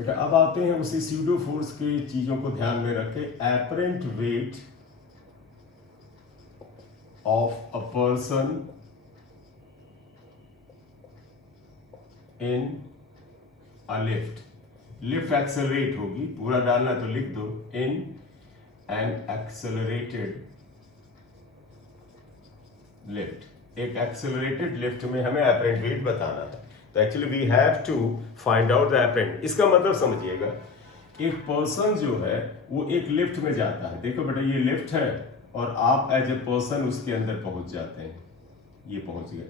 बेटा अब आते हैं उसी स्यूडो फोर्स के चीजों को ध्यान में रखे। Apparent weight of a person in a lift. Lift accelerate होगी, पूरा डालना तो लिख दो, इन एन एक्सेलरेटेड लिफ्ट। एक एक्सेलरेटेड लिफ्ट में हमें एपरेंट वेट बताना है, तो actually we have to find out the apparent. इसका मतलब समझिएगा, एक पर्सन जो है वो एक लिफ्ट में जाता है। देखो बेटा ये लिफ्ट है और आप एज ए पर्सन उसके अंदर पहुंच जाते हैं, ये पहुंच गए।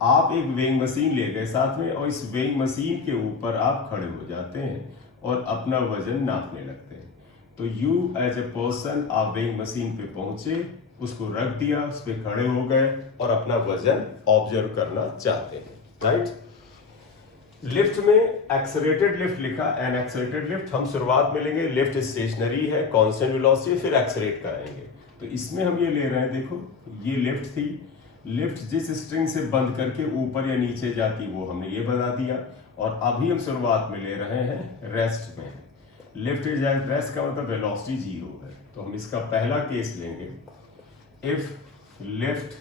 आप एक वेइंग मशीन ले गए साथ में और इस वेइंग मशीन के ऊपर आप खड़े हो जाते हैं और अपना वजन नापने लगते हैं। तो यू एज ए पर्सन आप वेइंग मशीन पे पहुंचे, उसको रख दिया, उस पर खड़े हो गए और अपना वजन ऑब्जर्व करना चाहते हैं, राइट। लिफ्ट में एक्सेलरेटेड लिफ्ट लिखा, एन एक्सेलरेटेड लिफ्ट। हम शुरुआत में लेंगे लिफ्ट स्टेशनरी है, कांस्टेंट वेलोसिटी, फिर एक्सेलरेट कराएंगे। तो इसमें हम ये ले रहे हैं, देखो ये लिफ्ट थी, लिफ्ट जिस स्ट्रिंग से बंद करके ऊपर या नीचे जाती वो हमने ये बना दिया। और अभी हम शुरुआत में ले रहे हैं रेस्ट में। लिफ्ट इज एट रेस्ट का मतलब वेलोसिटी जीरो है। तो हम इसका पहला केस लेंगे, if lift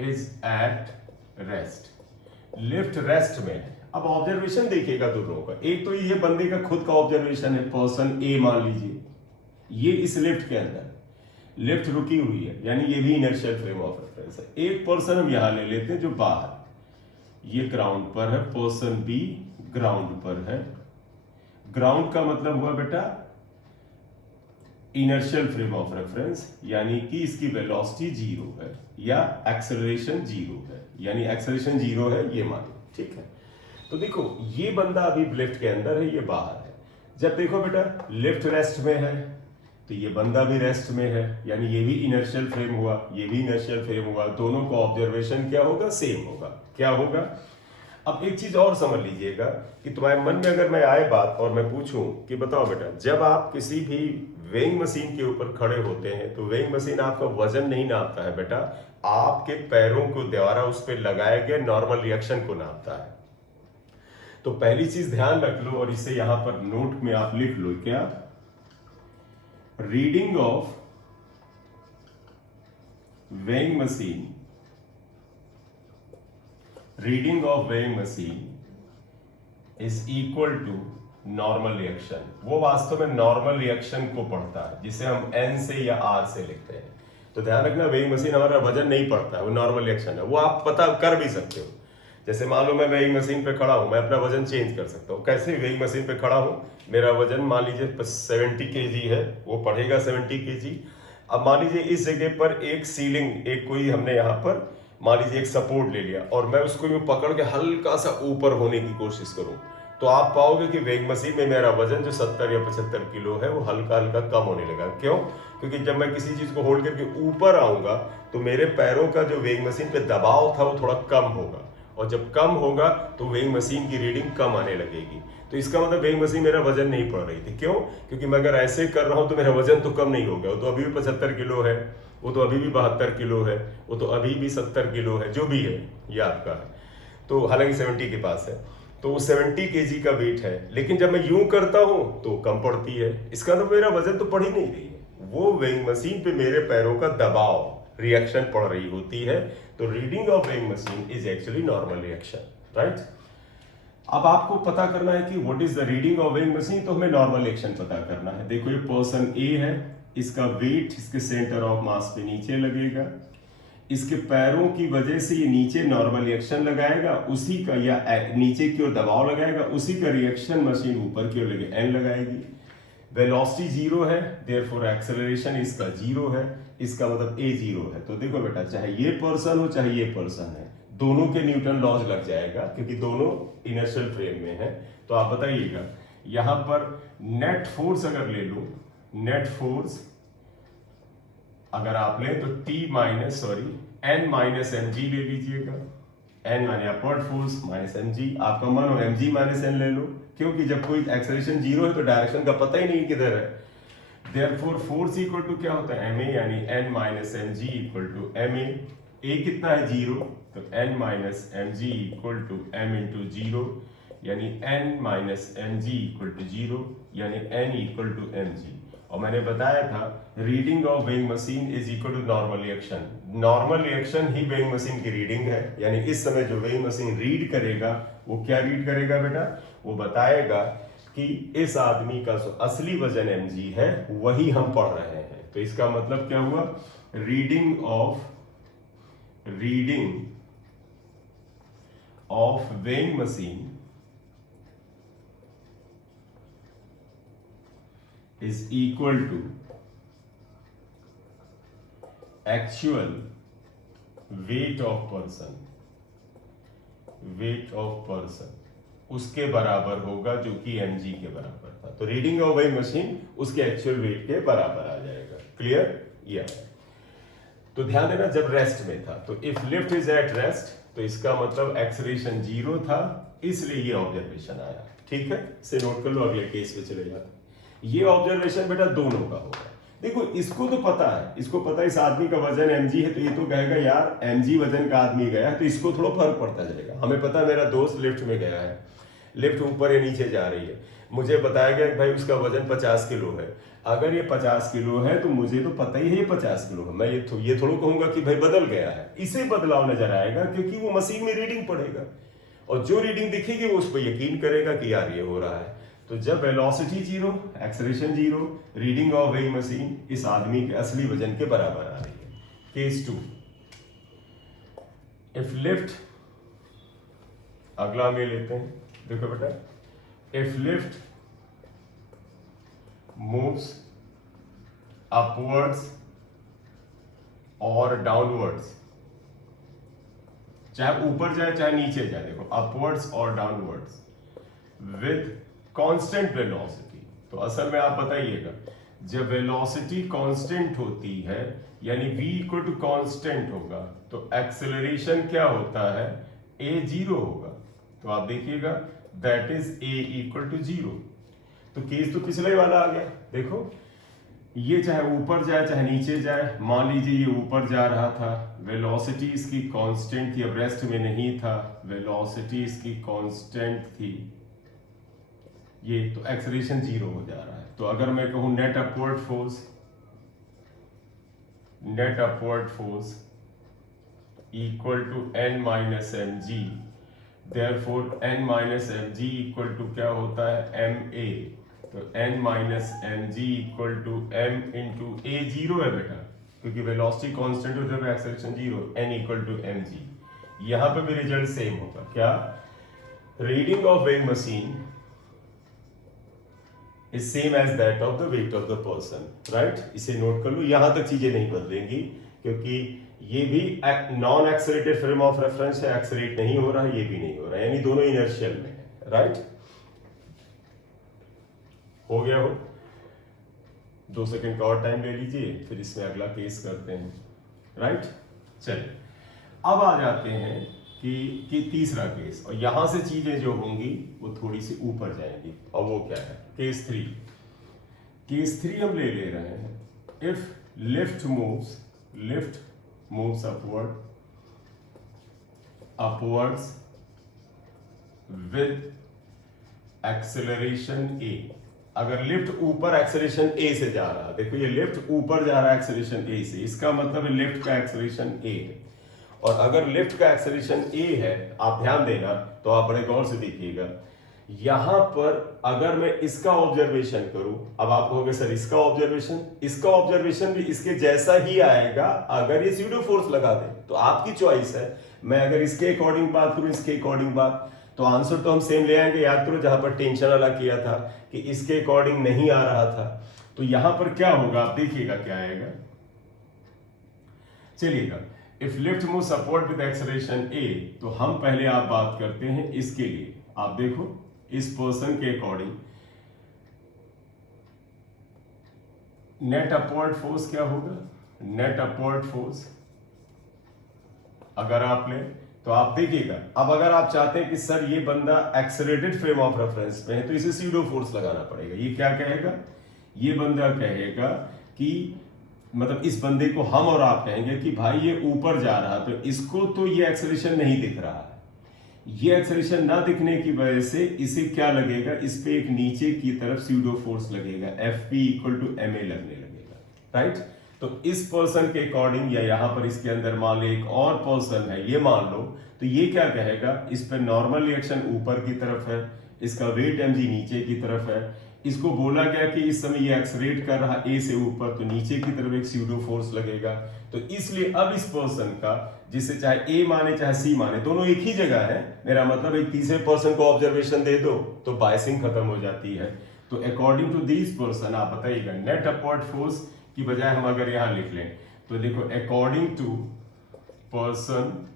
is at rest. Lift rest में है। अब ऑब्जर्वेशन देखिएगा दोनों का, एक तो ये बंदे का खुद का ऑब्जर्वेशन है, पर्सन ए मान लीजिए, ये इस लिफ्ट के अंदर लिफ्ट रुकी हुई है, यानी ये भी इनर्शियल फ्रेम ऑफ रेफरेंस है। एक पर्सन हम यहां ले लेते हैं जो बाहर, ये ग्राउंड पर है, पर्सन बी ग्राउंड पर है। ग्राउंड का मतलब हुआ बेटा इनर्शियल फ्रेम ऑफ रेफरेंस, यानी कि इसकी वेलोसिटी जीरो है या एक्सेलरेशन जीरो है, यानी एक्सेलरेशन जीरो है ये मान, ठीक है। तो देखो ये बंदा अभी लिफ्ट के अंदर है, ये बाहर है। जब देखो बेटा लिफ्ट रेस्ट में है तो ये बंदा भी रेस्ट में है, यानी ये भी इनर्शियल फ्रेम हुआ, ये भी इनर्शियल फ्रेम हुआ, दोनों का ऑब्जर्वेशन क्या होगा, सेम होगा। क्या होगा, अब एक चीज और समझ लीजिएगा कि तुम्हारे मन में अगर मैं आए बात और मैं पूछूं कि बताओ बेटा, जब आप किसी भी वेइंग मशीन के ऊपर खड़े होते हैं तो वेइंग मशीन आपका वजन नहीं नापता है बेटा, आपके पैरों को द्वारा उस पर लगाए गए नॉर्मल रिएक्शन को नापता है। तो पहली चीज ध्यान रख लो और इसे यहां पर नोट में आप लिख लो, क्या, reading of weighing machine, reading of weighing machine is equal to normal reaction. वो वास्तव में नॉर्मल रिएक्शन को पढ़ता है, जिसे हम एन से या आर से लिखते हैं। तो ध्यान रखना, वेइंग मशीन हमारा वजन नहीं पढ़ता है, वो नॉर्मल रिएक्शन है। वो आप पता कर भी सकते हो, जैसे मान लो मैं वेइंग मशीन पे खड़ा हूं, मैं अपना वजन चेंज कर सकता हूं। कैसे, वेइंग मशीन पे खड़ा हूं, मेरा वजन मान लीजिए 70 kg है, वो पढ़ेगा 70 kg। अब मान लीजिए इस जगह पर एक सीलिंग, एक कोई हमने यहाँ पर मान लीजिए एक सपोर्ट ले लिया और मैं उसको यूं पकड़ के हल्का सा ऊपर होने की कोशिश करूं, तो आप पाओगे कि वेइंग मशीन में मेरा वजन जो 70 या 75 किलो है वो हल्का हल्का कम होने लगा। क्यों, क्योंकि जब मैं किसी चीज को होल्ड करके ऊपर आऊंगा तो मेरे पैरों का जो वेइंग मशीन पे दबाव था वो थोड़ा कम होगा, और जब कम होगा तो वेइंग मशीन की रीडिंग कम आने लगेगी। तो इसका मतलब वेइंग मशीन मेरा वजन नहीं पढ़ रही थी। क्यों, क्योंकि मैं अगर ऐसे कर रहा हूं तो मेरा वजन तो कम नहीं हो गया, वो तो अभी भी 75 किलो है, वो तो अभी भी 72 किलो है, वो तो अभी भी 70 किलो है, जो भी है ये आपका है। तो हालांकि 70 के पास है, तो वो 70 kg का वेट है, लेकिन जब मैं यूं करता हूं तो कम पड़ती है। इसका मतलब मेरा वजन तो पढ़ ही नहीं रही है, वो वेइंग मशीन पे मेरे पैरों का दबाव रिएक्शन पड़ रही होती है। तो reading of weighing machine is actually normal reaction, right. अब आपको पता करना है कि what is the reading of weighing machine, तो हमें नॉर्मल रिएक्शन पता करना है। देखो ये पर्सन ए है, इसका वेट इसके सेंटर ऑफ मास पे नीचे लगेगा, इसके पैरों की वजह से ये नीचे नॉर्मल रिएक्शन लगाएगा, उसी का या नीचे की ओर दबाव लगाएगा, उसी का रिएक्शन मशीन ऊपर की ओर लगे एन लगाएगी। वेलोसिटी जीरो है, देयरफॉर एक्सेलरेशन इसका जीरो है, इसका मतलब ए जीरो है। तो देखो बेटा, चाहे ये पर्सन हो चाहे ये पर्सन है, दोनों के न्यूटन लॉज लग जाएगा क्योंकि दोनों इनर्शियल फ्रेम में है। तो आप बताइएगा यहां पर नेट फोर्स अगर ले लो, नेट फोर्स अगर आप ले तो एन माइनस एम जी ले लीजिएगा, एन माने upward force minus m g, आपका मन हो एम जी माइनस एन ले लो, क्योंकि जब कोई एक्सेलरेशन जीरो है तो डायरेक्शन का पता ही नहीं किधर है। देयरफॉर फोर्स इक्वल टू क्या होता है, एम ए, यानी n minus m g equal to m a कितना है जीरो, तो n minus m g equal to m into zero, यानी n minus m g equal to 0, यानी n equal to m g. और मैंने बताया था reading of weighing machine is equal to normal reaction. Normal reaction ही weighing machine की reading है, यानी इस समय जो वेइंग मशीन रीड करेगा वो क्या रीड करेगा बेटा, वो बताएगा कि इस आदमी का जो असली वजन mg है वही हम पढ़ रहे हैं। तो इसका मतलब क्या हुआ, reading of weighing machine is equal to actual weight of person, उसके बराबर होगा जो कि mg के बराबर था। तो रीडिंग ऑफ वेइंग मशीन उसके एक्चुअल वेट के बराबर आ जाएगा। क्लियर? या तो ध्यान देना, जब रेस्ट में था तो if lift is at rest तो इसका मतलब एक्सेलरेशन 0 था, इसलिए ये ऑब्जर्वेशन आया। ठीक है, इसे नोट कर लो, अगले केस पे चले जाते। ये ऑब्जर्वेशन बेटा दोनों का होगा। देखो इसको तो पता है, इसको पता है इस आदमी का वजन mg है, तो ये तो कहेगा यार mg वजन का आदमी गया है तो इसको थोड़ा फर्क पड़ता जाएगा। हमें पता है मेरा दोस्त लिफ्ट में गया है, लिफ्ट ऊपर या नीचे जा रही है, मुझे बताया गया कि भाई उसका वजन 50 किलो है। अगर ये 50 किलो है तो मुझे तो पता ही है ये 50 किलो है, मैं ये थोड़ा कहूंगा कि भाई बदल गया है। इसे बदलाव नजर आएगा क्योंकि वो मशीन में रीडिंग पढ़ेगा और जो रीडिंग दिखेगी वो उस पर यकीन करेगा कि यार ये हो रहा है। तो जब velocity 0, acceleration 0, reading of weighing machine इस आदमी के असली वजन के बराबर आ रही है। केस 2, इफ लिफ्ट, अगला हम ये लेते हैं, देखो बेटा, इफ लिफ्ट मूव्स अपवर्ड्स और डाउनवर्ड्स, चाहे ऊपर जाए चाहे नीचे जाए, देखो अपवर्ड्स और डाउनवर्ड्स विद कांस्टेंट वेलोसिटी। तो असल में आप बताइएगा, जब वेलोसिटी कांस्टेंट होती है यानी v इक्वल टू कांस्टेंट होगा तो एक्सेलरेशन क्या होता है, a 0 होगा। तो आप देखिएगा that is a equal to 0। तो केस तो पिछले वाला आ गया। देखो ये चाहे ऊपर जाए चाहे नीचे जाए, मान लीजिए ये ऊपर जा रहा था, वेलोसिटी इसकी कांस्टेंट थी, अब रेस्ट में नहीं था, वेलोसिटी इसकी कांस्टेंट थी, ये तो एक्सेलरेशन 0 हो जा रहा है। तो अगर मैं कहूं net upward force equal to n minus m g, therefore n minus m g equal to क्या होता है, ma। तो n minus m g equal to m into a 0 है बेटा, क्योंकि वेलोसिटी कांस्टेंट हो जब acceleration 0, n equal to m g. यहां पे भी रिजल्ट सेम होगा, क्या, reading of weighing machine is same as that of the weight of the person, right? इसे नोट कर लो, यहां तक चीजें नहीं बदलेंगी क्योंकि ये भी non accelerated frame of reference है, एक्सेलरेट नहीं हो रहा है, ये भी नहीं हो रहा है, यानी दोनों इनर्शियल में है, राइट? हो गया हो, 2 सेकंड का और टाइम ले लीजिए, फिर इसमें अगला केस करते हैं, राइट? चलिए अब आ जाते हैं कि तीसरा केस, और यहां से चीजें जो होंगी वो थोड़ी सी ऊपर जाएंगी, और वो क्या है, केस 3। केस 3 हम ले रहे हैं, if lift moves upwards with acceleration a। अगर लिफ्ट ऊपर एक्सेलरेशन a से जा रहा है, देखो ये लिफ्ट ऊपर जा रहा है एक्सेलरेशन a से, इसका मतलब है लिफ्ट का एक्सेलरेशन a है। और अगर लिफ्ट का एक्सेलरेशन a है, आप ध्यान देना तो आप बड़े गौर से देखिएगा, यहां पर अगर मैं इसका ऑब्जर्वेशन करूं, अब आप कहोगे सर इसका ऑब्जर्वेशन भी इसके जैसा ही आएगा अगर ये स्यूडो फोर्स लगा दे, तो आपकी चॉइस है। मैं अगर इसके अकॉर्डिंग बात करूं, इसके अकॉर्डिंग बात, तो आंसर तो हम सेम ले आएंगे। याद करो जहां पर टेंशन वाला किया था कि इसके अकॉर्डिंग नहीं आ रहा था, तो यहां पर क्या होगा आप देखिएगा क्या आएगा। चलिएगा, if lift moves upward with acceleration a, तो हम पहले आप बात करते हैं इसके लिए। आप देखो इस पर्सन के अकॉर्डिंग नेट अपवर्ड फोर्स क्या होगा, नेट अपवर्ड फोर्स अगर आप लें तो आप देखिएगा, अब अगर आप चाहते हैं कि सर ये बंदा एक्सेलरेटेड फ्रेम ऑफ रेफरेंस में है तो इसे स्यूडो फोर्स लगाना पड़ेगा। ये क्या कहेगा, ये बंदा कहेगा कि मतलब इस बंदे को हम और आप कहेंगे कि भाई ये ऊपर जा रहा, तो इसको तो ये एक्सेलरेशन नहीं दिख रहा है, ये एक्सेलरेशन ना दिखने की वजह से इसे क्या लगेगा, इस पे एक नीचे की तरफ स्यूडो फोर्स लगेगा, Fp इक्वल टू ma लगने लगेगा, राइट। तो इस पर्सन के अकॉर्डिंग या यहां पर इसके अंदर मान लो एक और पर्सन है, ये मान लो, तो ये क्या कहेगा, इस पर नॉर्मल रिएक्शन ऊपर की तरफ है, इसका वेट mg नीचे की तरफ है, इसको बोला गया कि इस समय ये एक्सलेरेट कर रहा ए से ऊपर, तो नीचे की तरफ एक स्यूडो फोर्स लगेगा। तो इसलिए अब इस पर्सन का, जिसे चाहे ए माने चाहे सी माने, दोनों एक ही जगह है, मेरा मतलब एक तीसरे पर्सन को ऑब्जर्वेशन दे दो तो बायसिंग खत्म हो जाती है। तो अकॉर्डिंग टू दिस पर्सन आप बताइएगा, नेट अपवर्ड फोर्स की बजाय हम अगर यहां लिख लें तो देखो, अकॉर्डिंग टू पर्सन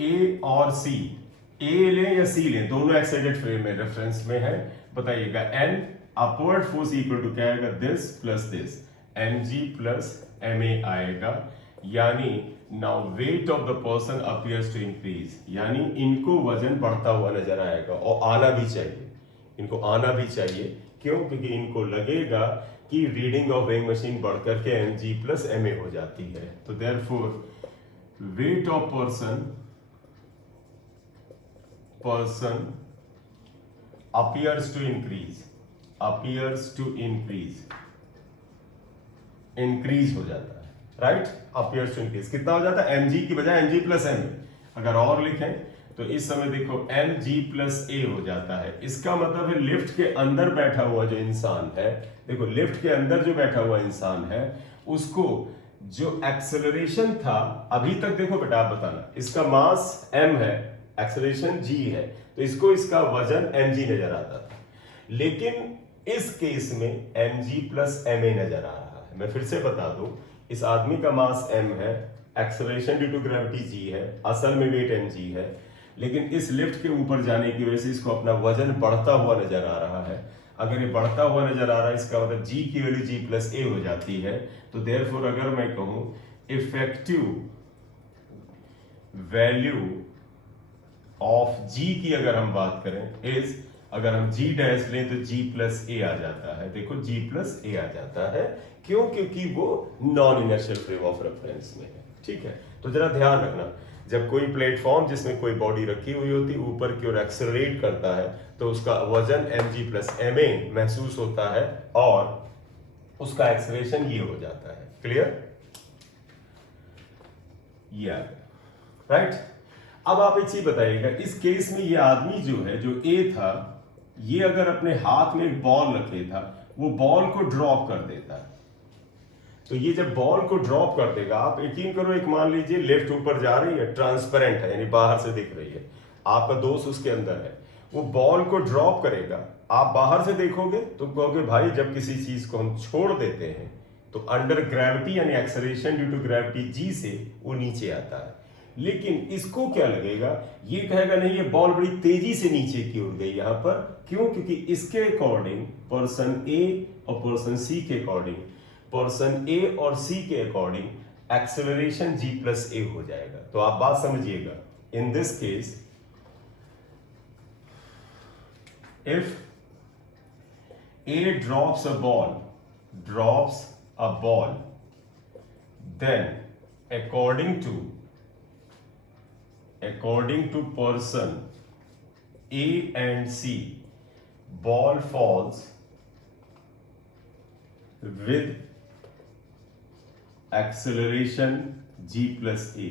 ए और सी, ए लें या सी लें, दोनों एक्साइटेड फ्रेम में रेफरेंस में है, बताइएगा n upward force equal to क्या आएगा, this plus this, mg plus ma आएगा, यानी now weight of the person appears to increase, यानी इनको वजन बढ़ता हुआ नजर आएगा और आना भी चाहिए, इनको आना भी चाहिए। क्यों? क्योंकि इनको लगेगा कि रीडिंग ऑफ वेइंग मशीन बढ़कर के mg प्लस ma हो जाती है। तो therefore weight of person appears to increase हो जाता है, राइट। appears to increase कितना हो जाता है, mg की बजाय mg प्लस ma, अगर और लिखें तो इस समय देखो mg प्लस a हो जाता है। इसका मतलब है लिफ्ट के अंदर बैठा हुआ जो इंसान है, देखो लिफ्ट के अंदर जो बैठा हुआ इंसान है, उसको जो एक्सेलरेशन था अभी तक, देखो बेटा आप बताना, इसका मास m है, एक्सेलरेशन g है, तो इसको इसका वजन mg नजर आता था, लेकिन इस केस में mg प्लस ma नजर आ रहा है। मैं फिर से बता दूं, इस आदमी का मास m है, acceleration due to gravity g है, असल में वेट mg है, लेकिन इस लिफ्ट के ऊपर जाने की वजह से इसको अपना वजन बढ़ता हुआ नजर आ रहा है। अगर ये बढ़ता हुआ नजर आ रहा है, इसका मतलब g की वैल्यू g प्लस a हो जाती है। तो देयरफॉर अगर मैं कहूं इफेक्टिव वैल्यू ऑफ g की अगर हम बात करें इज, अगर हम g डैश लें तो g प्लस a आ जाता है, देखो g प्लस a आ जाता है। क्यों? क्योंकि वो non inertial frame of reference में है, ठीक है। तो जरा ध्यान रखना, जब कोई प्लेटफॉर्म जिसमें कोई बॉडी रखी हुई होती है ऊपर की ओर एक्सेलरेट करता है, तो उसका वजन mg प्लस ma महसूस होता है और उसका एक्सेलरेशन ये हो जाता है। क्लियर? ये आ गया, राइट। अब आप एक चीज बताइएगा, इस केस में ये आदमी जो है, जो ए था, ये अगर अपने हाथ में एक बॉल रखे था, वो बॉल को ड्रॉप कर देता है, तो ये जब बॉल को ड्रॉप कर देगा, आप यकीन करो, एक मान लीजिए लेफ्ट ऊपर जा रही है, ट्रांसपेरेंट है, यानी बाहर से दिख रही है, आपका दोस्त उसके अंदर है, वो बॉल को ड्रॉप करेगा, आप बाहर से देखोगे तो कहोगे भाई जब किसी चीज को हम छोड़ देते हैं तो अंडर ग्रेविटी यानी acceleration due to gravity G से वो नीचे आता है। लेकिन इसको क्या लगेगा, ये कहेगा नहीं ये बॉल बड़ी तेजी से नीचे की ओर गई यहां पर। क्यों? क्योंकि इसके अकॉर्डिंग पर्सन ए और पर्सन सी के अकॉर्डिंग, पर्सन ए और सी के अकॉर्डिंग एक्सेलरेशन जी प्लस ए हो जाएगा। तो आप बात समझिएगा, in this case if A drops a ball, then according to person A and C, ball falls with acceleration g plus a।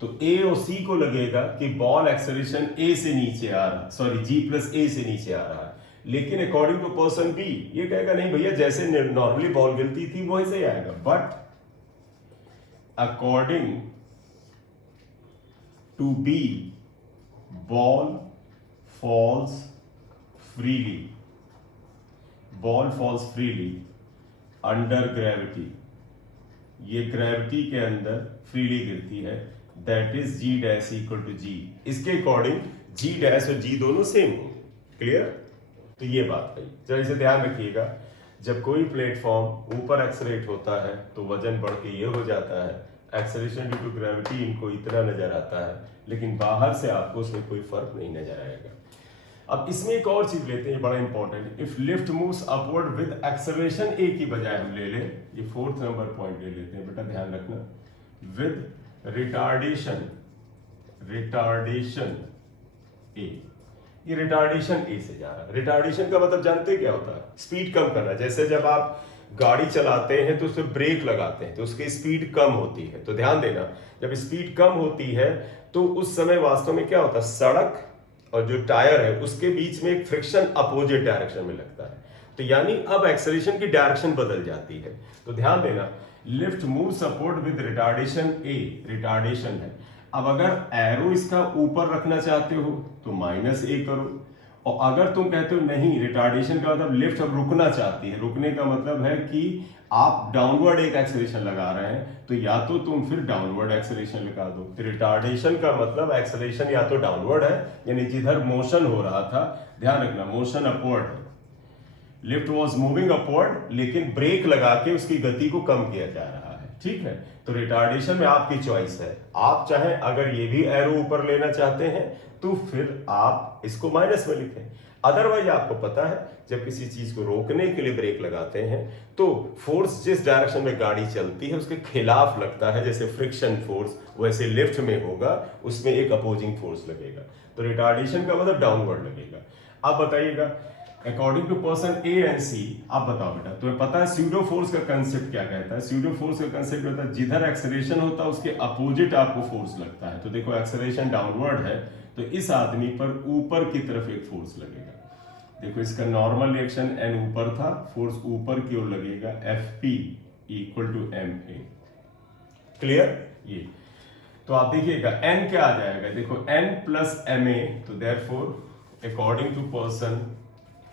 तो A और C को लगेगा कि बॉल एक्सेलरेशन A से नीचे आ रहा, सॉरी g प्लस a से नीचे आ रहा है, लेकिन अकॉर्डिंग टू पर्सन बी ये कहेगा नहीं भैया जैसे नॉर्मली बॉल गिरती थी वो ऐसे ही आएगा। But according to B ball falls freely under gravity, ये ग्रेविटी के अंदर फ्रीली गिरती है, that is g dash equal to g. इसके अकॉर्डिंग जी डैश और जी दोनों सेम होंगे। क्लियर? तो ये बात है, जरा इसे ध्यान रखिएगा, जब कोई प्लेटफॉर्म ऊपर एक्सेलरेट होता है तो वजन बढ़ के ये हो जाता है, एक्सेलरेशन ड्यू टू ग्रेविटी इनको इतना नजर आता है, लेकिन बाहर से आपको उसमें कोई फर्क नहीं नजर आएगा। अब इसमें एक और चीज लेते हैं, बड़ा important, if lift moves upward with acceleration a की बजाय हम ले लें, ये 4th नंबर पॉइंट ले लेते हैं बेटा, ध्यान रखना, विद रिटार्डेशन ए, ये रिटार्डेशन ए से जा रहा है। रिटार्डेशन का मतलब जानते हैं क्या होता है? स्पीड कम करना। जैसे जब आप गाड़ी चलाते हैं तो उसमें ब्रेक लगाते हैं तो उसकी स्पीड कम होती है। तो ध्यान देना, जब स्पीड कम होती है तो उस समय वास्तव में क्या होता है, सड़क और जो टायर है उसके बीच में एक फ्रिक्शन अपोजिट डायरेक्शन में लगता है। तो यानी अब एक्सेलरेशन की डायरेक्शन बदल जाती है। तो ध्यान देना, lift moves upward with retardation A, retardation है। अब अगर एरो इसका ऊपर रखना चाहते हो तो माइनस ए करो, और अगर तुम कहते हो नहीं, रिटार्डेशन का मतलब लिफ्ट अब रुकना चाहती है, रुकने का मतलब है कि आप डाउनवर्ड एक एक्सेलरेशन लगा रहे हैं, तो या तो तुम फिर डाउनवर्ड एक्सेलरेशन लगा दो। रिटार्डेशन का मतलब एक्सेलरेशन या तो डाउनवर्ड है, यानी जिधर मोशन हो रहा था, ध्यान रखना मोशन अपवर्ड है, लिफ्ट वॉज मूविंग अपवर्ड, लेकिन ब्रेक लगा के उसकी गति को कम किया जा रहा है। ठीक है, तो रिटार्डेशन में आपकी चॉइस है। आप चाहें अगर ये भी एरो ऊपर लेना चाहते हैं तो फिर आप इसको माइनस में लिखें। अदरवाइज आपको पता है जब किसी चीज को रोकने के लिए ब्रेक लगाते हैं तो फोर्स जिस डायरेक्शन में गाड़ी चलती है उसके खिलाफ लगता है। जैसे फ्रिक्शन फोर्स वैसे लिफ्ट में होगा, उसमें एक अपोजिंग फोर्स लगेगा। तो रिटार्डेशन का मतलब डाउनवर्ड लगेगा। अब बताइएगा, according to person A and C, आप बताओ बेटा, तुम्हें पता है स्यूडो फोर्स का कंसेप्ट क्या कहता है? स्यूडो फोर्स का कंसेप्ट होता है जिधर एक्सेलरेशन होता है उसके अपोजिट आपको फोर्स लगता है। तो देखो एक्सेलरेशन डाउनवर्ड है तो इस आदमी पर ऊपर की तरफ एक फोर्स लगेगा। देखो इसका नॉर्मल रिएक्शन एन ऊपर था, फोर्स ऊपर की ओर लगेगा, F P equal to m a. Clear? ये तो आप देखिएगा एन क्या आ जाएगा, देखो एन प्लस एम ए, तो देयरफॉर अकॉर्डिंग टू पर्सन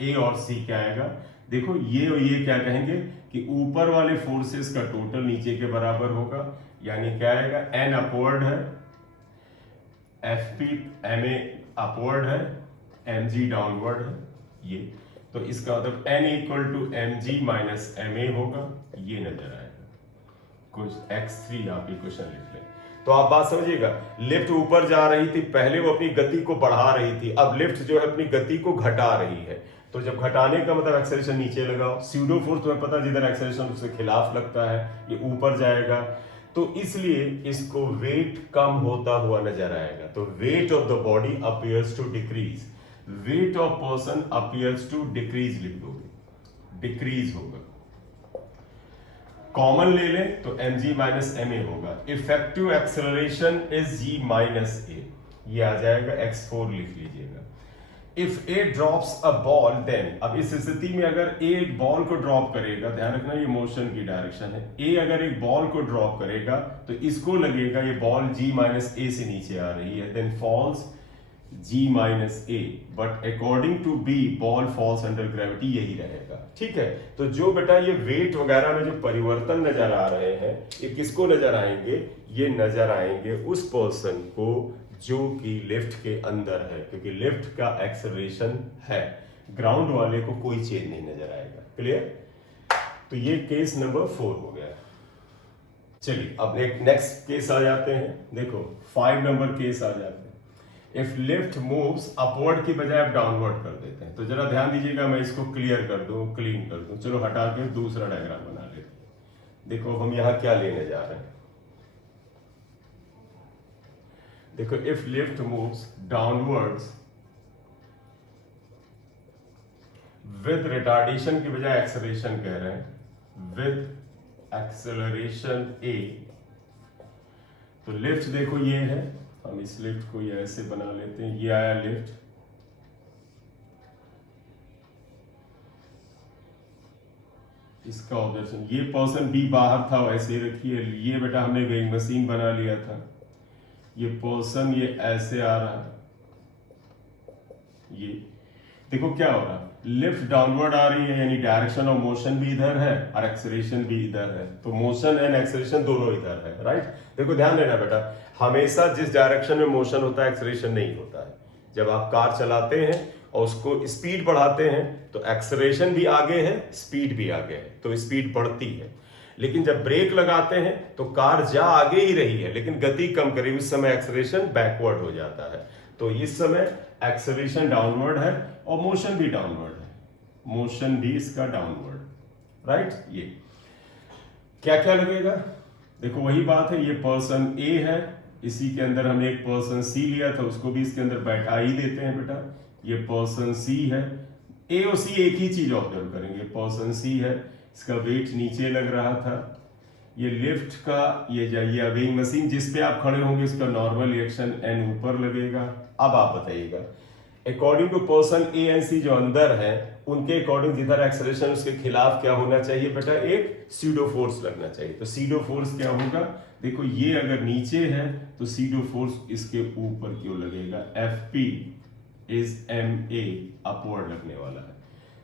ए और सी क्या आएगा, देखो ये और ये क्या कहेंगे कि ऊपर वाले फोर्सेस का टोटल नीचे के बराबर होगा। यानी क्या आएगा, एन अपवर्ड है, f p m a upward है, एम जी डाउनवर्ड है। ये तो इसका मतलब n equal to m g minus m a होगा, ये नजर आएगा। कुछ x3 आप ये क्वेश्चन लिख लें। तो आप बात समझिएगा, लिफ्ट ऊपर जा रही थी, पहले वो अपनी गति को बढ़ा रही थी, अब लिफ्ट जो है अपनी गति को घटा रही है। तो जब घटाने का मतलब एक्सेलरेशन नीचे लगाओ, स्यूडो फोर्स तुम्हें पता जिधर एक्सेलरेशन उसके खिलाफ लगता है, ये ऊपर जाएगा, तो इसलिए इसको वेट कम होता हुआ नजर आएगा। तो weight of the body appears to decrease, weight of person appears to decrease लिख दोगे, डिक्रीज होगा। कॉमन ले लें तो mg माइनस एम ए होगा। Effective acceleration is g minus a, ये आ जाएगा, x4 लिख लीजिएगा। If A drops a ball then, अब इस स्थिति में अगर ए एक बॉल को ड्रॉप करेगा, ध्यान रखना ये मोशन की डायरेक्शन है, ए अगर एक बॉल को ड्रॉप करेगा तो इसको लगेगा ये बॉल g माइनस ए से नीचे आ रही है, then falls g minus a, but according to B ball falls under gravity, यही रहेगा। ठीक है, तो जो बेटा ये वेट वगैरह में जो परिवर्तन नजर आ रहे हैं, ये किसको नजर आएंगे? ये नजर आएंगे उस पर्सन को जो कि लिफ्ट के अंदर है, क्योंकि लिफ्ट का एक्सेलरेशन है, ग्राउंड वाले को कोई चेंज नहीं नजर आएगा। क्लियर? तो ये केस नंबर 4 हो गया। चलिए अब एक नेक्स्ट केस आ जाते हैं। देखो 5 नंबर केस आ जाते हैं। इफ लिफ्ट मूव्स अपवर्ड की बजाय आप डाउनवर्ड कर देते हैं, तो जरा ध्यान दीजिएगा, मैं इसको क्लियर कर दूं, क्लीन कर दूं। चलो हटा के दूसरा डायग्राम बना लेते हैं। देखो हम यहां क्या लेने जा रहे हैं। देखो if lift moves downwards with retardation की बजाय एक्सेलरेशन कह रहे हैं, विद एक्सेलरेशन ए, तो लिफ्ट देखो ये है, हम इस लिफ्ट को ये ऐसे बना लेते हैं, ये आया लिफ्ट, इसका ऑब्जर्वेशन, ये पर्सन बी बाहर था वैसे रखिए, ये बेटा हमने वेइंग मशीन बना लिया था, ये पर्सन ये ऐसे आ रहा है, ये देखो क्या हो रहा है, लिफ्ट डाउनवर्ड आ रही है, यानी डायरेक्शन ऑफ मोशन भी इधर है और एक्सेलरेशन भी इधर है, तो मोशन एंड एक्सेलरेशन दोनों इधर है, राइट। देखो ध्यान देना बेटा, हमेशा जिस डायरेक्शन में मोशन होता है एक्सेलरेशन नहीं होता है। जब आप कार चलाते हैं और उसको स्पीड बढ़ाते हैं तो एक्सेलरेशन भी आगे है, स्पीड भी आगे है, तो स्पीड बढ़ती है। लेकिन जब ब्रेक लगाते हैं तो कार जा आगे ही रही है लेकिन गति कम करी, उस समय एक्सेलरेशन बैकवर्ड हो जाता है। तो इस समय एक्सेलरेशन डाउनवर्ड है और मोशन भी डाउनवर्ड है, मोशन भी इसका डाउनवर्ड, राइट। ये क्या क्या लगेगा, देखो वही बात है, ये पर्सन ए है इसी के अंदर हमने एक पर्सन सी लिया था, उसको भी इसके अंदर बैठा ही देते हैं बेटा। ये पर्सन सी है, ए और सी एक ही चीज ऑब्जर्व करेंगे। पर्सन सी है, इसका वेट नीचे लग रहा था। ये लिफ्ट का ये जाइए वेइंग मशीन जिस पे आप खड़े होंगे उसका नॉर्मल रिएक्शन एन ऊपर लगेगा। अब आप बताइएगा according to person A and C जो अंदर है उनके अकॉर्डिंग जिधर एक्सेलरेशन उसके खिलाफ क्या होना चाहिए बेटा, एक सीडो फोर्स लगना चाहिए। तो सीडो फोर्स क्या होगा, देखो ये अगर नीचे है तो सीडो फोर्स इसके ऊपर क्यों लगेगा, F p is m a upward लगने वाला है।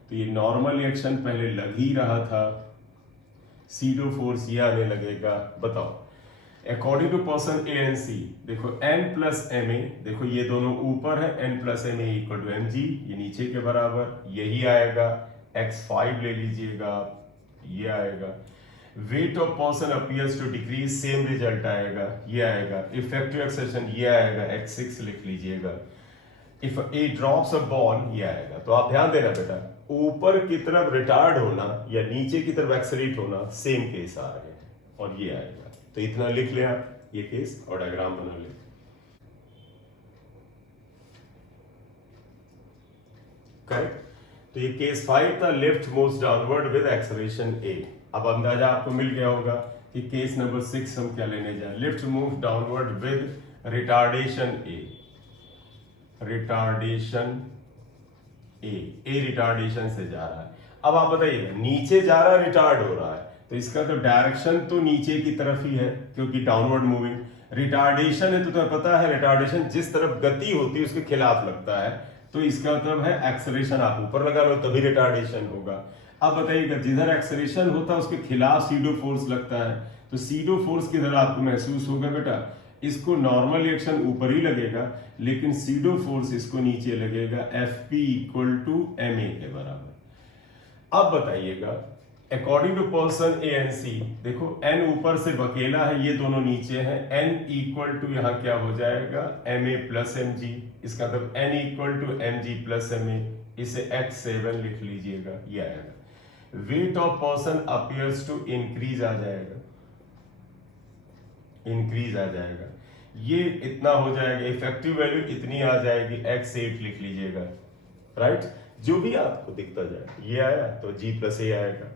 तो ये नॉर्मल रिएक्शन पहले लग ही रहा था, सीडो फोर्स ये आने लगेगा। बताओ according to person A and C, देखो n प्लस एम ए, देखो ये दोनों ऊपर है, n plus m a equal to m g, ये नीचे के बराबर, यही आएगा। x5 ले लीजिएगा, ये आएगा। Weight of person appears to decrease, same result आएगा, ये आएगा। इफेक्टिव एक्सेलरेशन ये आएगा, x6 लिख लीजिएगा। If A drops a ball, ये आएगा। तो आप ध्यान देना बेटा, ऊपर की तरफ रिटार्ड होना या नीचे की तरफ एक्सेलरेट होना सेम केस आ रहे हैं, और ये आएगा। तो इतना लिख ले आप, ये केस और डायग्राम बना ले। करेक्ट। तो ये केस 5 था, lift moves downward with acceleration a. अब अंदाजा आपको मिल गया होगा कि केस नंबर 6 हम क्या लेने जाए, lift move downward with retardation A. Retardation A retardation से जा रहा है। अब आप बताइए नीचे जा रहा है, रिटार्ड हो रहा है, तो इसका तो डायरेक्शन तो नीचे की तरफ ही है क्योंकि डाउनवर्ड मूविंग। रिटार्डेशन है तो तुम्हें पता है रिटार्डेशन जिस तरफ गति होती है उसके खिलाफ लगता है, तो इसका मतलब है एक्सेलरेशन आप ऊपर लगा लो तभी रिटार्डेशन होगा। अब बताइएगा जिधर एक्सेलरेशन होता है उसके खिलाफ सीडो फोर्स लगता है, तो सीडो फोर्स किधर आपको महसूस होगा बेटा, इसको नॉर्मल रिएक्शन ऊपर ही लगेगा लेकिन सीडो फोर्स इसको नीचे लगेगा, F P equal to m a के बराबर। अब बताइएगा according to person A and C, देखो n ऊपर से बकेला है, ये दोनों नीचे हैं, n इक्वल टू यहां क्या हो जाएगा, m a plus m g. इसका मतलब n equal to m g plus m a, इसे x7 लिख लीजिएगा, ये आएगा। Weight of person appears to increase आ जाएगा, इंक्रीज आ जाएगा, ये इतना हो जाएगा। इफेक्टिव वैल्यू इतनी आ जाएगी, x8 लिख लीजिएगा, राइट। जो भी आपको दिखता जाए, ये आया तो g प्लस ए आएगा।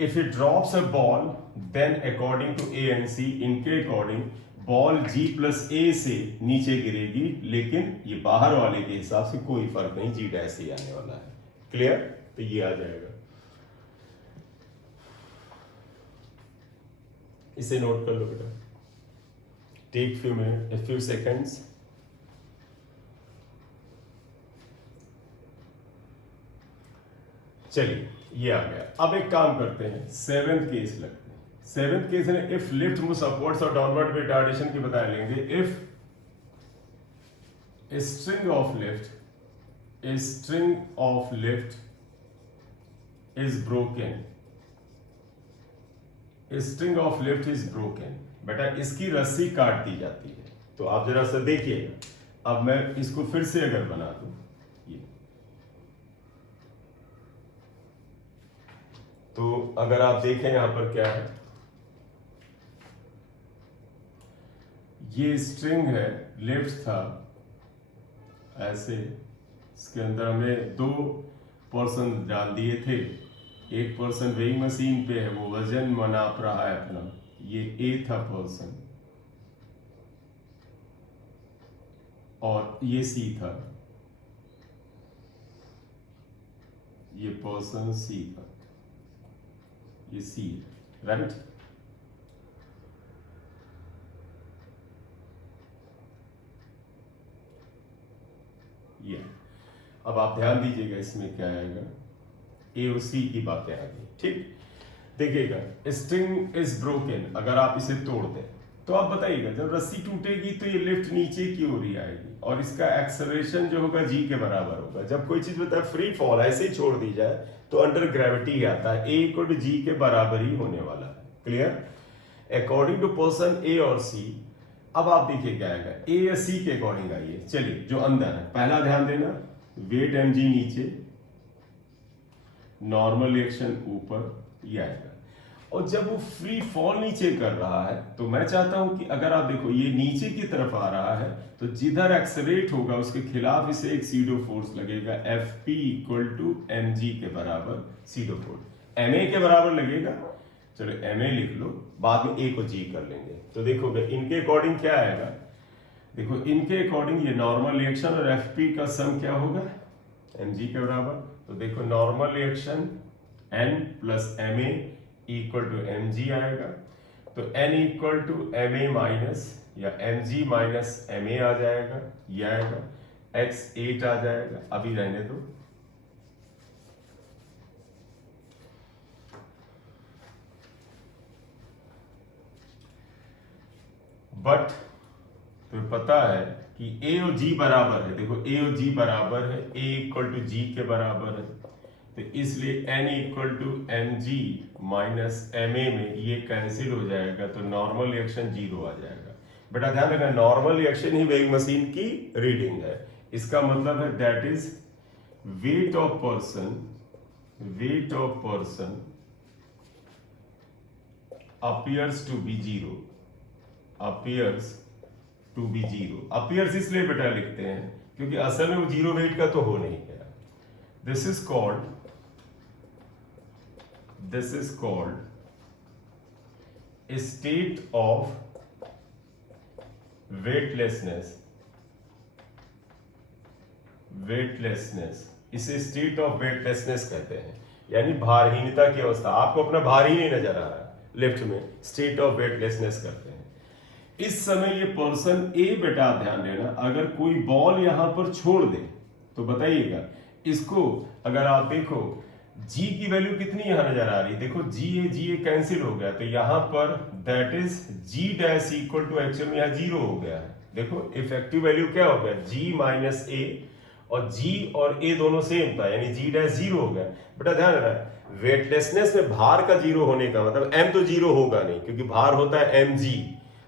If it drops a ball then according to A and C, इनके according ball g plus a से नीचे गिरेगी, लेकिन ये बाहर वाले के हिसाब से कोई फर्क नहीं, g डैश से आने वाला है। क्लियर, तो ये आ जाएगा, इसे नोट कर लो बेटा। Take few minute, a few seconds। चलिए ये आ गया। अब एक काम करते हैं, 7th केस लगते हैं। 7th केस है इफ लिफ्ट मूव्स अपवर्ड्स और डाउनवर्ड रिटार्डेशन की बता लेंगे। If string of lift is broken, string of lift is broken, बेटा इसकी रस्सी काट दी जाती है। तो आप जरा सा देखिएगा, अब मैं इसको फिर से अगर बना दूं, तो अगर आप देखें यहां पर क्या है, ये स्ट्रिंग है, लिफ्ट था ऐसे, इसके अंदर हमने 2 पर्सन डाल दिए थे। एक पर्सन वेइंग मशीन पे है, वो वजन नाप रहा है अपना, ये ए था पर्सन, और ये सी था, ये पर्सन सी था, ये सी है, राइट। ये अब आप ध्यान दीजिएगा, इसमें क्या आएगा, ए और सी की बातें आ गई, ठीक। देखिएगा स्ट्रिंग इज ब्रोकन, अगर आप इसे तोड़ दें तो आप बताइएगा जब रस्सी टूटेगी तो ये लिफ्ट नीचे की ओर ही आएगी और इसका एक्सेलरेशन जो होगा जी के बराबर होगा। जब कोई चीज बताए फ्री फॉल ऐसे ही छोड़ दी जाए तो अंडर ग्रेविटी ही आता है, ए इक्वल टू जी के बराबर ही होने वाला है। क्लियर। अकॉर्डिंग टू पर्सन ए और सी, अब आप देखिए क्या आएगा, ए या सी के अकॉर्डिंग आइए। चलिए जो अंदर है, पहला ध्यान देना, वेट एम जी नीचे, नॉर्मल रिएक्शन ऊपर, ये आएगा। और जब वो फ्री फॉल नीचे कर रहा है तो मैं चाहता हूं कि अगर आप देखो ये नीचे की तरफ आ रहा है तो जिधर एक्सेलरेट होगा उसके खिलाफ इसे एक सीडो फोर्स लगेगा, Fp इक्वल टू mg के बराबर सीडो फोर्स, ma के बराबर लगेगा। चलो ma लिख लो, बाद में a को g कर लेंगे। तो देखोगे इनके अकॉर्डिंग क्या आएगा, देखो इनके अकॉर्डिंग ये नॉर्मल रिएक्शन और Fp का सम क्या होगा, mg के बराबर। तो देखो normal reaction n plus ma equal to mg आएगा, तो n equal to ma minus या mg माइनस ma आ जाएगा, ये आएगा, x 8 आ जाएगा। अभी रहने दो, बट तो पता है कि a और g बराबर है, देखो a और g बराबर है, a इक्वल टू g के बराबर है, तो इसलिए n equal to mg minus ma में ये कैंसिल हो जाएगा, तो नॉर्मल रिएक्शन 0 आ जाएगा। बेटा ध्यान रखना, नॉर्मल रिएक्शन ही वेइंग मशीन की रीडिंग है। इसका मतलब है that is wait of person appears to be zero, appears to be zero। appears इसलिए बेटा लिखते हैं क्योंकि असल में वो जीरो वेट का तो हो नहीं गया। This is called state of weightlessness, इसे स्टेट ऑफ वेटलेसनेस कहते हैं, यानी भारहीनता की अवस्था। आपको अपना भार ही नहीं नजर आ रहा है, लेफ्ट में स्टेट ऑफ वेटलेसनेस करते हैं। इस समय ये पर्सन ए, बेटा ध्यान देना, अगर कोई बॉल यहां पर छोड़ दे तो बताइएगा इसको, अगर आप देखो g की वैल्यू कितनी यहां नजर आ रही है, देखो g कैंसिल हो गया, तो यहां पर that is g dash equal to actual में यहां 0 हो गया है। देखो इफेक्टिव वैल्यू क्या हो गया, g माइनस a, और g और a दोनों सेम था, यानी g डैश 0 हो गया। बेटा ध्यान रखना, वेटलेसनेस में भार का 0 होने का मतलब m तो 0 होगा नहीं, क्योंकि भार होता है mg,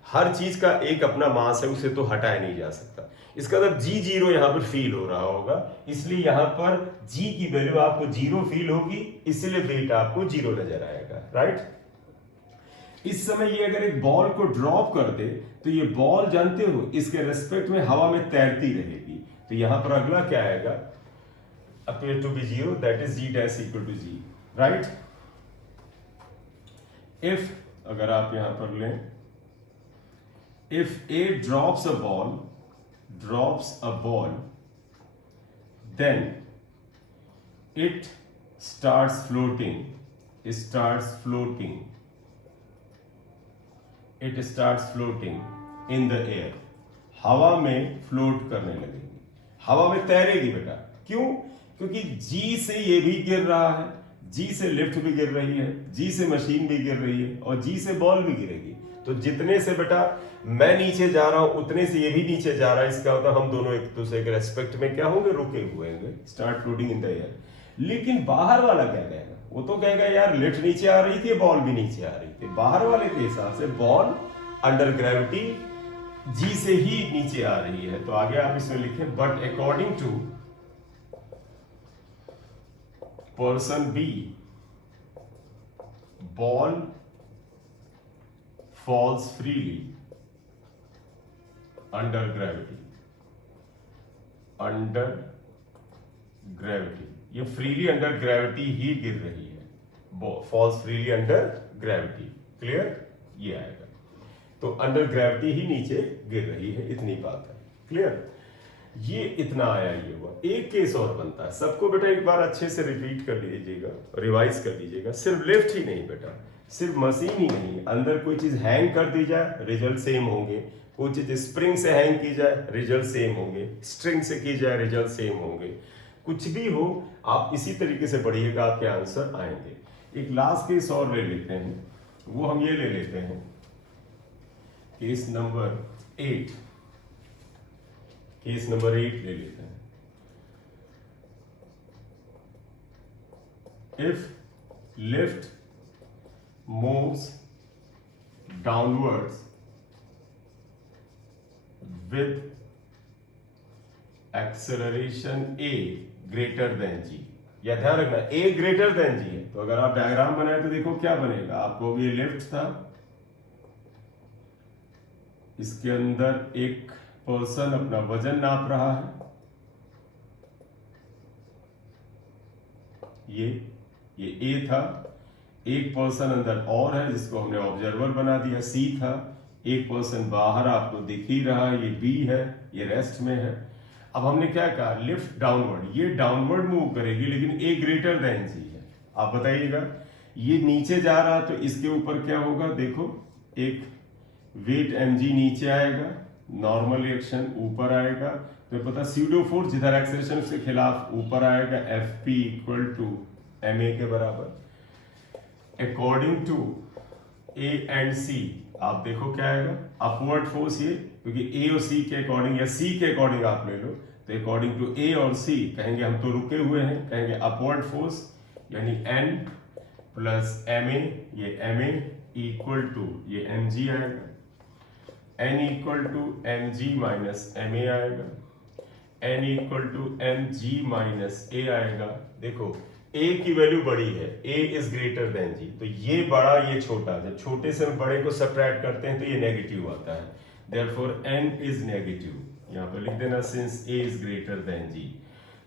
हर चीज का एक अपना मास है, उसे तो हटाया नहीं जा सकता। इसका मतलब g 0 यहां पर फील हो रहा होगा, इसलिए यहां पर g की वैल्यू आपको 0 फील होगी, इसलिए वेट आपको 0 नजर आएगा, राइट। इस समय ये अगर एक बॉल को ड्रॉप कर दे तो ये बॉल जानते हो इसके रेस्पेक्ट में हवा में तैरती रहेगी, तो यहां पर अगला क्या आएगा, appear to be 0, that is g dash equal to g, right। if अगर आप यहां पर लें, if a drops a ball then it starts floating in the air, हवा में फ्लोट करने लगेगी, हवा में तैरेगी बेटा। क्यों, क्योंकि जी से ये भी गिर रहा है, जी से लिफ्ट भी गिर रही है, जी से मशीन भी गिर रही है, और जी से बॉल भी गिरेगी। तो जितने से बेटा मैं नीचे जा रहा हूं उतने से ये भी नीचे जा रहा है, इसका मतलब हम दोनों एक दूसरे के रेस्पेक्ट में क्या होंगे, रुके हुए होंगे, start floating in the air. लेकिन बाहर वाला क्या कहेगा, वो तो कहेगा यार लिफ्ट नीचे आ रही थी, बॉल भी नीचे आ रही थी। बाहर वाले के हिसाब से बॉल अंडर ग्रेविटी जी से ही नीचे आ रही है। तो आगे आप इसमें लिखें, but according to person b ball falls freely under gravity, ये फ्रीली अंडर ग्रेविटी ही गिर रही है, falls freely under gravity, clear, ये आएगा। तो अंडर ग्रेविटी ही नीचे गिर रही है, इतनी बात है, क्लियर। ये इतना आया, ये हुआ। एक केस और बनता है, सबको बेटा एक बार अच्छे से रिपीट कर लीजिएगा, रिवाइज कर लीजिएगा। सिर्फ लिफ्ट ही नहीं बेटा, सिर्फ मशीन ही नहीं, अंदर कोई चीज हैंग कर दी जाए, रिजल्ट सेम होंगे। कोई चीज स्प्रिंग से हैंग की जाए, रिजल्ट सेम होंगे। स्ट्रिंग से की जाए, रिजल्ट सेम होंगे। कुछ भी हो, आप इसी तरीके से पढ़िएगा, आपके आंसर आएंगे। एक लास्ट केस और ले लेते हैं, वो हम ये ले लेते हैं, केस नंबर 8 ले लेते हैं। If lift moves downwards with acceleration a greater than g, या ध्यान रखना ए ग्रेटर देन जी है, तो अगर आप डायग्राम बनाए तो देखो क्या बनेगा आपको। ये लिफ्ट था, इसके अंदर एक पर्सन अपना वजन नाप रहा है, ये ए था, एक पर्सन अंदर और है जिसको हमने ऑब्जर्वर बना दिया, सी था, एक पर्सन बाहर आपको दिख ही रहा है, ये बी है, ये रेस्ट में है। अब हमने क्या कहा, लिफ्ट डाउनवर्ड, ये डाउनवर्ड मूव करेगी लेकिन ए ग्रेटर देन जी है। आप बताइएगा, ये नीचे जा रहा तो इसके ऊपर क्या होगा, देखो एक वेट mg नीचे आएगा, नॉर्मल रिएक्शन ऊपर आएगा, तो पता स्यूडो फोर्स जिधर एक्सेलरेशन उसके खिलाफ ऊपर आएगा, Fp इक्वल टू ma के बराबर। According to A and C आप देखो क्या आएगा, अपवर्ड फोर्स ये, क्योंकि ए और सी के अकॉर्डिंग या सी के अकॉर्डिंग आप ले लो, तो अकॉर्डिंग टू ए और सी कहेंगे हम तो रुके हुए हैं, कहेंगे अपवर्ड फोर्स यानी n प्लस ma, ये ma इक्वल टू ये mg आएगा, n equal to mg minus ma आएगा, n equal to mg minus a आएगा। देखो a की वैल्यू बड़ी है, a is greater than g, तो ये बड़ा ये छोटा, जब छोटे से हम बड़े को सब्ट्रैक्ट करते हैं तो ये नेगेटिव आता है, देयरफॉर n इज नेगेटिव, यहाँ पर लिख देना since a is greater than g.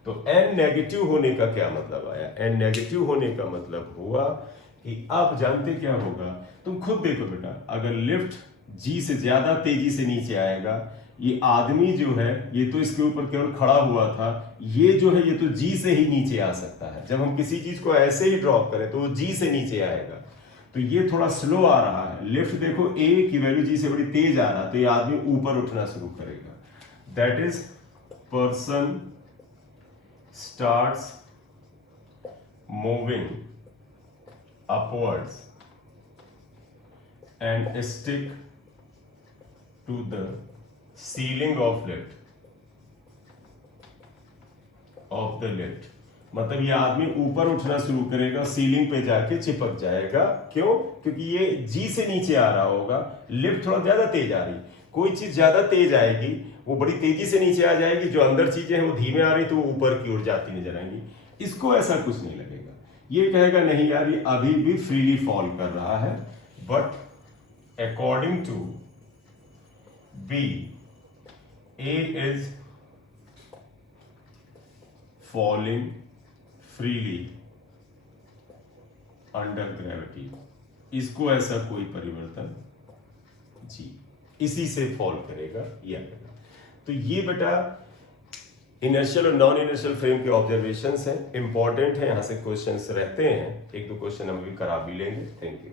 तो n नेगेटिव होने का क्या मतलब आया, n नेगेटिव होने का मतलब हुआ कि आप जानते क्या होगा, तुम खुद देखो बेटा, अगर लिफ्ट g से ज्यादा तेजी से नीचे आएगा, ये आदमी जो है ये तो इसके ऊपर केवल खड़ा हुआ था, ये जो है ये तो g से ही नीचे आ सकता है। जब हम किसी चीज को ऐसे ही ड्रॉप करें तो वो g से नीचे आएगा, तो ये थोड़ा स्लो आ रहा है। लिफ्ट देखो a की वैल्यू g से बड़ी तेज आ रहा है, तो ये आदमी ऊपर उठना शुरू करेगा, that is person starts moving upwards and stick to the ceiling of lift मतलब ये आदमी ऊपर उठना शुरू करेगा, सीलिंग पे जाके चिपक जाएगा। क्यों? क्योंकि ये जी से नीचे आ रहा होगा, लिफ्ट थोड़ा ज्यादा तेज आ रही, कोई चीज ज्यादा तेज आएगी वो बड़ी तेजी से नीचे आ जाएगी, जो अंदर चीजें हैं वो धीमे आ रही तो वो ऊपर की ओर जाती नजर आएंगी। इसको ऐसा कुछ नहीं लगेगा, ये कहेगा नहीं यार ये अभी भी फ्रीली फॉल कर रहा है, but according to b A is falling freely under gravity। इसको ऐसा कोई परिवर्तन जी इसी से फॉल करेगा या तो ये बेटा इनर्शियल और नॉन इनर्शियल फ्रेम के ऑब्जर्वेशंस हैं, इंपॉर्टेंट है, यहां से क्वेश्चंस रहते हैं, एक दो क्वेश्चन हम भी करा भी लेंगे। Thank you.